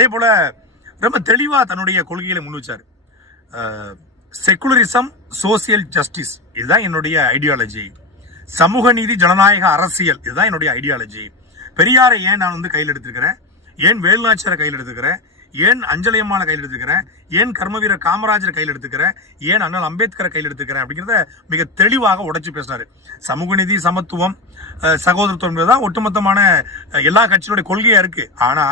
அதே போல ரொம்ப தெளிவா தன்னுடைய கொள்கைகளை முன் வச்சார். செகுலரிசம், சோசியல் ஜஸ்டிஸ், இதுதான் என்னுடைய ஐடியாலஜி. சமூக நீதி, ஜனநாயக அரசியல், இதுதான் என்னுடைய ஐடியாலஜி. பெரியாரை ஏன் நான் கையில் எடுத்துக்கிறேன், ஏன் வேலுநாச்சியாரை கையில் எடுத்துக்கிறேன், ஏன் அஞ்சலி அம்மாவை கையில் எடுத்துக்கிறேன், ஏன் கர்மவீரர் காமராஜரை கையில் எடுத்துக்கிறேன், ஏன் அண்ணல் அம்பேத்கரை கையில் எடுத்துக்கிறேன் அப்படிங்கிறத மிக தெளிவாக உடைச்சு பேசினாரு. சமூக நீதி, சமத்துவம், சகோதரத்துவம் என்பதுதான் ஒட்டுமொத்தமான எல்லா கட்சியோட கொள்கையா இருக்கு. ஆனா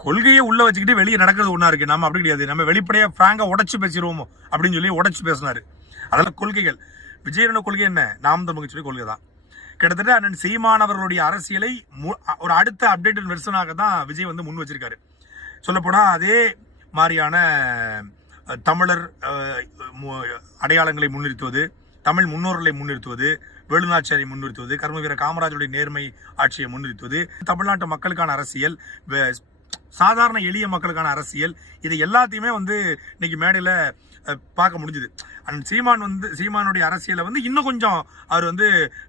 கொள்கையை உள்ள வச்சுக்கிட்டு வெளியே நடக்கிறது ஒண்ணா இருக்கு. நம்ம அப்படி கிடையாது. நம்ம வெளிப்படையா பிராங்கா உடைச்சு பேசிடுவோமோ அப்படின்னு சொல்லி உடைச்சு பேசினாரு. அதெல்லாம் கொள்கைகள். விஜயனோட கொள்கை என்ன? நாம் தமிழ் சொல்லி கொள்கை தான். கிட்டத்தட்ட அண்ணன் சீமான் அவர்களுடைய அரசியலை ஒரு அடுத்த அப்டேட்டட் வெர்ஷனாக தான் விஜய் முன் வச்சிருக்காரு. சொல்ல போனா அதே மாதிரியான தமிழர் அடையாளங்களை முன்னிறுத்துவது, தமிழ் முன்னோர்களை முன்னிறுத்துவது, வேலுநாச்சியாரை முன்னிறுத்துவது, கர்மவீர காமராஜருடைய நேர்மை ஆட்சியை முன்னிறுத்துவது, தமிழ்நாட்டு மக்களுக்கான அரசியல், சாதாரண எளிய மக்களுக்கான அரசியல், இது எல்லாத்தையுமே இன்னைக்கு மேடையில பார்க்க முடிஞ்சுது. சீமானுடைய அரசியலை இன்னும் கொஞ்சம் அவர்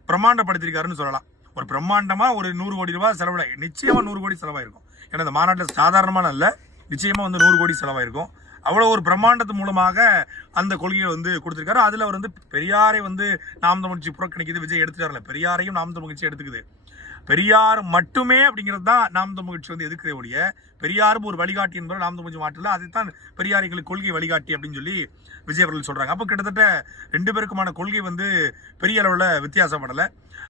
பிரம்மாண்டப்படுத்திருக்காருன்னு சொல்லலாம். ஒரு பிரம்மாண்டமா ஒரு 100 கோடி ரூபாய் செலவாய், நிச்சயமா 100 கோடி செலவாயிருக்கும். ஏன்னா இந்த மாநாட்டில் சாதாரணமான இல்ல, நிச்சயமா 100 கோடி செலவாயிருக்கும். அவ்வளவு ஒரு பிரம்மாண்டத்து மூலமாக அந்த கொள்கையை கொடுத்திருக்காரு. அதுல அவர் பெரியாரை நாம் தமிழ் கட்சி புறக்கணிக்குது, விஜய் எடுத்துட்டாருல. பெரியாரையும் நாம் தமிழ் கட்சி எடுத்துக்குது. பெரியார் மட்டுமே அப்படிங்கிறது தான் நாம் தமிழ் கட்சி எதுக்குதே ஒழிய, பெரியாரும் ஒரு வழிகாட்டி என்பது நாம் தமிழ் மாற்றல. அதைத்தான் பெரியாரிகளுக்கு கொள்கை வழிகாட்டி அப்படின்னு சொல்லி விஜய் அவர்கள் சொல்றாங்க. அப்போ கிட்டத்தட்ட 2 பேருக்குமான கொள்கை பெரிய அளவுல வித்தியாசப்படலை.